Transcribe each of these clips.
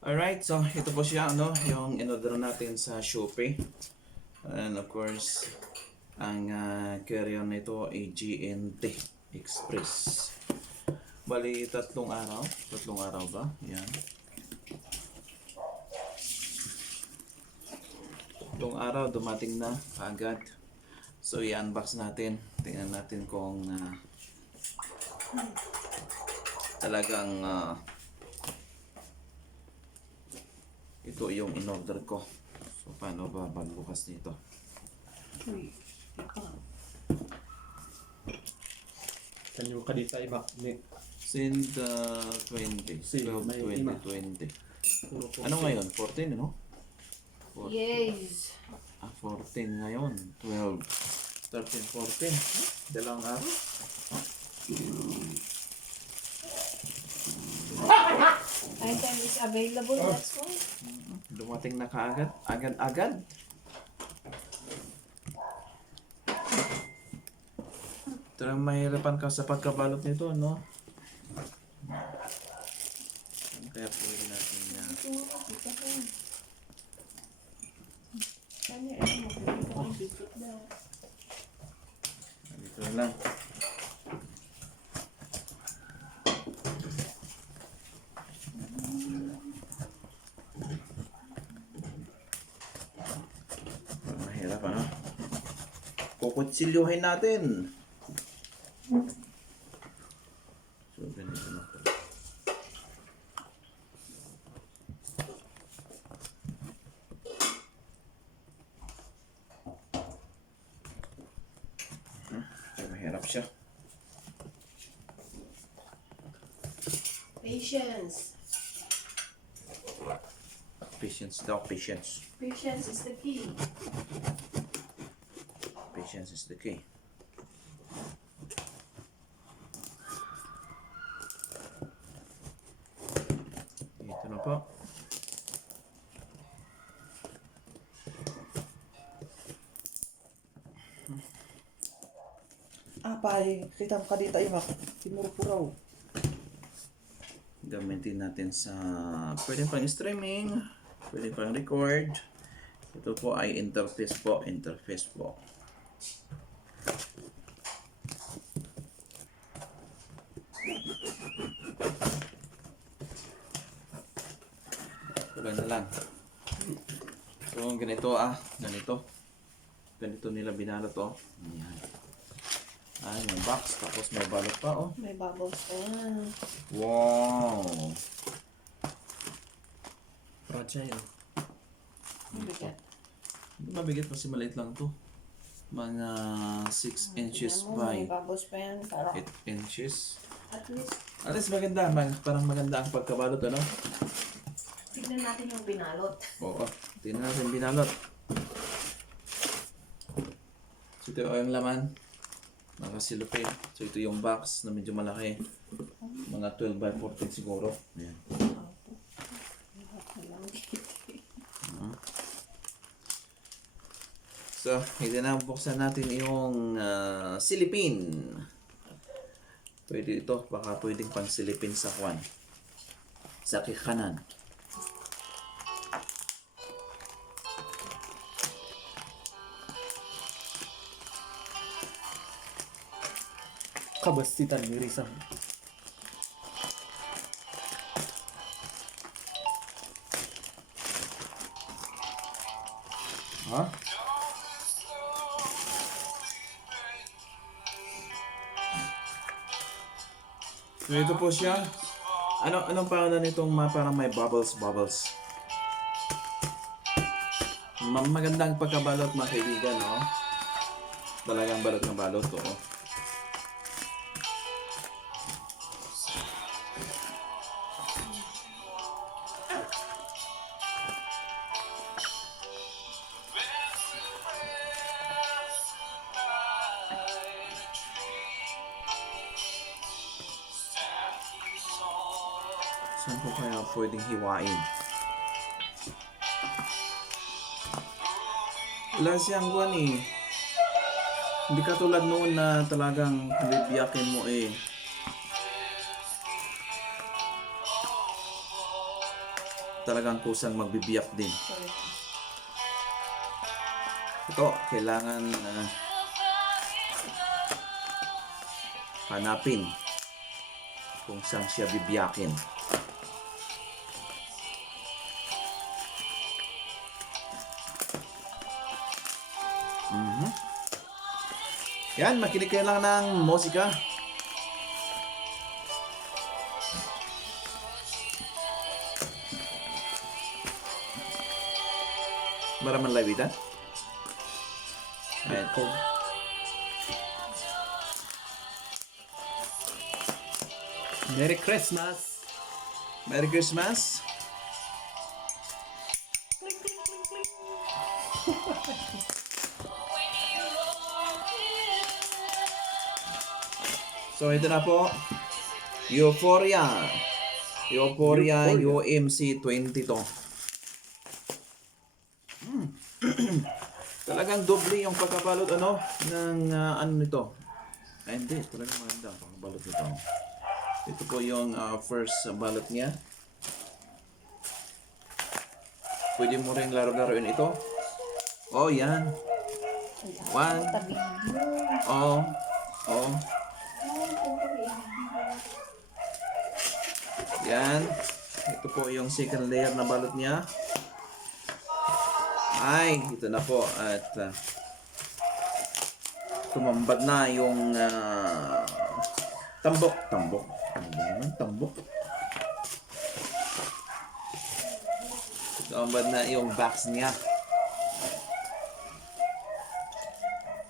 Alright, so ito po siya, ano, yung in-order natin sa Shopee. And of course, ang carrier nito ay GNT Express. Bali, tatlong araw. Tatlong araw ba? Yan. Tatlong araw, dumating na agad. So, i-unbox natin. Tingnan natin kung talagang ito yung in-order ko. So, paano ba magbukas nito? Kanyo ka dito ay maknik. Since 20, 2020. Ano ngayon? 14, ano? 14. Yes. 14 ngayon. 12, 13, 14. Dalawang araw. Item is available, that's why. Dumating na kaagad. Agad-agad. Talagang mahirapan ka sa pagkabalot nito, no? Kaya pwede natin yan. Dito na lang. Mahirap, ano? Kukutsilyohin natin. So, ganito na po. Mahirap siya. Patience. Patience daw, patience. Patience is the key. Patience is the key. Ito na po. Apay, kita mo ka dito ay timur-puraw. Gamitin natin sa pwede pang streaming, pwede pang record. Ito po ay interface po, Wala na lang. So ganito ganito nila binalot, oh. Ayan. May box, tapos may balot pa, oh. May bubbles pa yan. Wow! Fragile. Mabigat. Hindi mabigat kasi maliit lang to. Mga 6 inches May by bubbles pa yan. Parang 8 inches. at least, At least maganda, parang maganda ang pagkabalot, ano? tignan natin yung binalot. Oo, tingnan natin binalot. So ito yung laman. Nakasilupin. So ito yung box na medyo malaki. Mga 12 by 14 siguro. Ayan. So, ito na, buksan natin yung silipin. Pwede ito, baka pwedeng pang silipin sa kwan. Sa kikanan. Kabasitan ni Risa. Ha? So ito po siya. Anong pangalan nitong parang may bubbles? Magandang pagkabalot, mga kaibigan, no? Talagang balot na balot, oh. Saan po kaya pwedeng hiwain? Wala siyang buwan, eh. Hindi katulad noon na talagang bibiyakin mo, eh. talagang kusang magbibiyak din. Sorry. Ito, kailangan hanapin kung saan siya bibiyakin. Yan, makinig kayo lang ng musika. Maraman live ita? Ayan. Merry Christmas! Merry Christmas! So ito na po, U-PHORIA UMC22. Talagang doble yung pagkabalot ng ano nito. Ay hindi, talagang maganda ang pagkabalot nito. Ito po yung first balot niya. Pwede mo rin laro-laruin ito. Oh, yan. One. Tabi mo. Oh. Oh. Yan. Ito po yung second layer na balot niya. Ay, ito na po. At tumambad na yung tambok. Tambok. Ano ba naman? Tambok. Tumambad na yung box niya.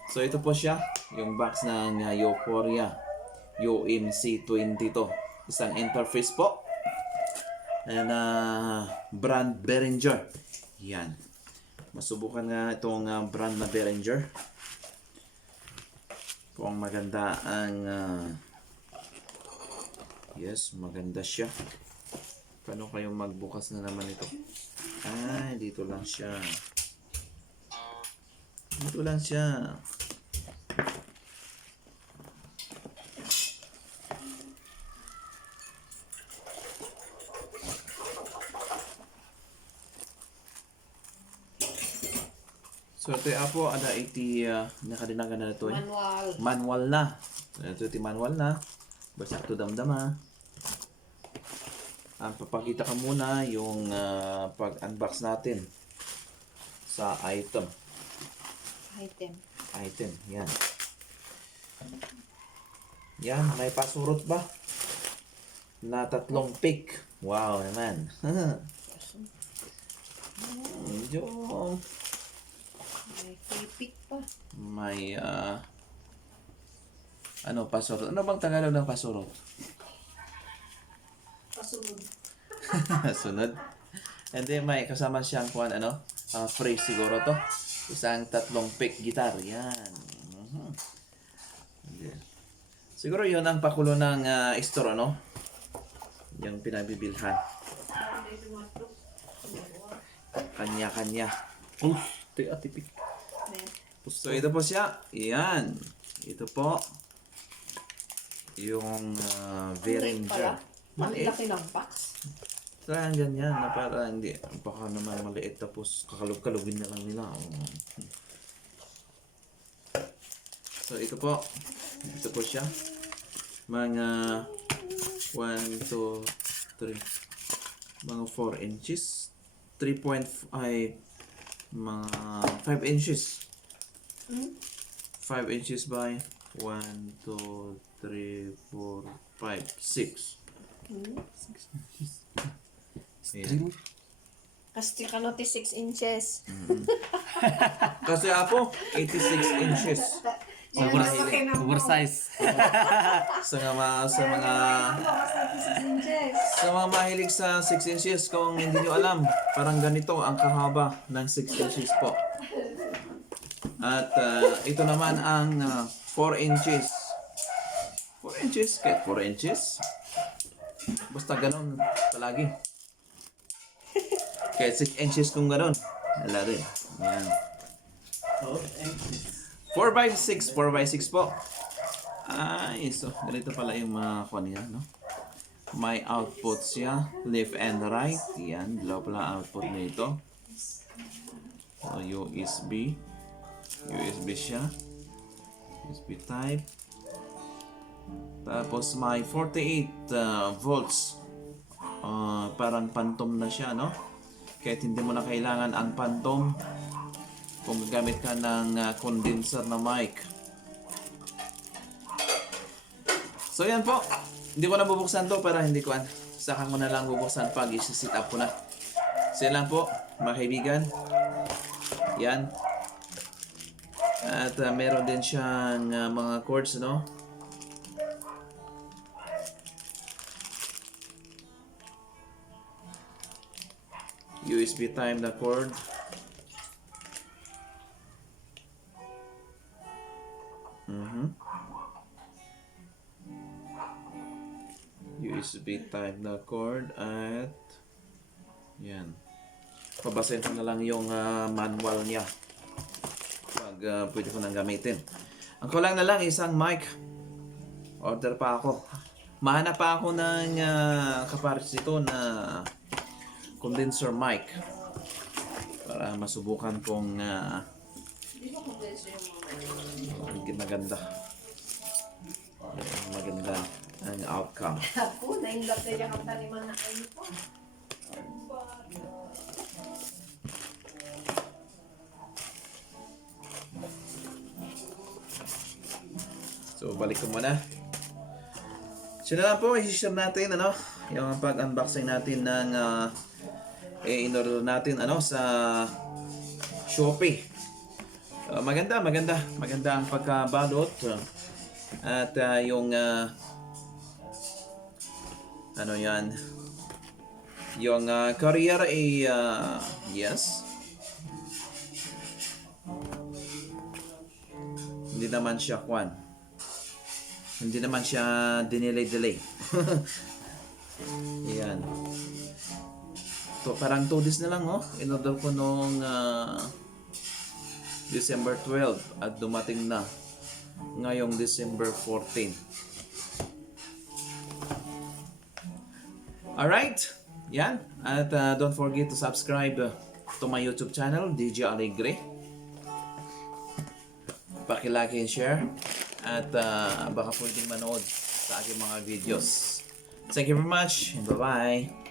So ito po siya. Yung box ng U-PHORIA UMC22. Isang interface po. And brand Behringer. Yan. Masubukan nga itong brand na Behringer. Kung maganda ang yes, maganda siya. Paano kayo magbukas na naman ito? Ay, dito lang siya. Dito lang siya. So ito po ada iti nakadinagan na ito Manual. Manual na. Ito iti manual na. Basta ito damdama. Ang papakita ka muna yung pag-unbox natin sa item. Item, yan. Yan, may pasurot ba? Na 3 pick. Wow naman. Medyo May pick pa. may pasurot. Ano bang Tagalog ng pasurot? Pasunod. Sunod. And then may kasama siyang free siguro to. Isang 3 pick guitar. Yan. Yeah. Siguro yun ang pakulo ng store, yung pinabibilhan. Kanya-kanya. Tipik. So ito po siya. Yan. Ito po. Yung Behringer. Maliit. Laki ng box. Saan ganyan na para hindi. Baka naman maliit tapos kakalog-kalugin na lang nila. So ito po. Ito po siya. Mga 1, 2, 3. Mga 4 inches. 3.5 ay mga 5 inches. 5 inches by 1, 2, 3, 4, 5, 6. 6 inches. Ayan. Kasi kanoti 6 inches. Kasi ako, 86 inches. Oversize. Sa mga mahilig sa 6 inches, kung hindi nyo alam, parang ganito ang kahaba ng 6 inches po. At ito naman ang 4 inches. 4 inches? Kahit 4 inches. Basta ganun palagi. Kahit 6 inches kung ganun. Wala rin. Yan. 4x6. 4x6 po. Ay, so ganito pala yung mga kuha niya, May output siya, left and right. Yan, dalawa pala output nito. So, USB siya. USB type. Tapos may 48 volts. Parang phantom na siya, no? Kahit hindi mo na kailangan ang phantom kung gagamit ka ng condenser na mic. So yan po. Hindi ko na bubuksan to para hindi ko saka ko na lang bubuksan pag isi-sit up ko na. So yan lang po, mga kaibigan. Yan. At meron din siyang mga cords, no? USB type na cord. USB type na cord at yan. Pabasahin ko na lang yung manual niya pag pwede ko nang gamitin. Ang kulang na lang isang mic. Order pa ako. Mahanap pa ako ng kapares dito na condenser mic para masubukan kong maganda ang outcome. Ako, nainlap na yung taliman na kayo po. So, balik ko muna. So na lang po, i-share natin yung pag-unboxing natin ng in-order natin sa Shopee. Maganda ang pagkabalot at yung yung courier ay yes. Hindi naman siya delay. Yan. To parang 2 days na lang in-order ko noong December 12 at dumating na ngayong December 14. Alright, yan. At don't forget to subscribe to my YouTube channel, DJ Alegre. Paki-like and share. At baka pwedeng manood sa aking mga videos. Thank you very much and bye-bye.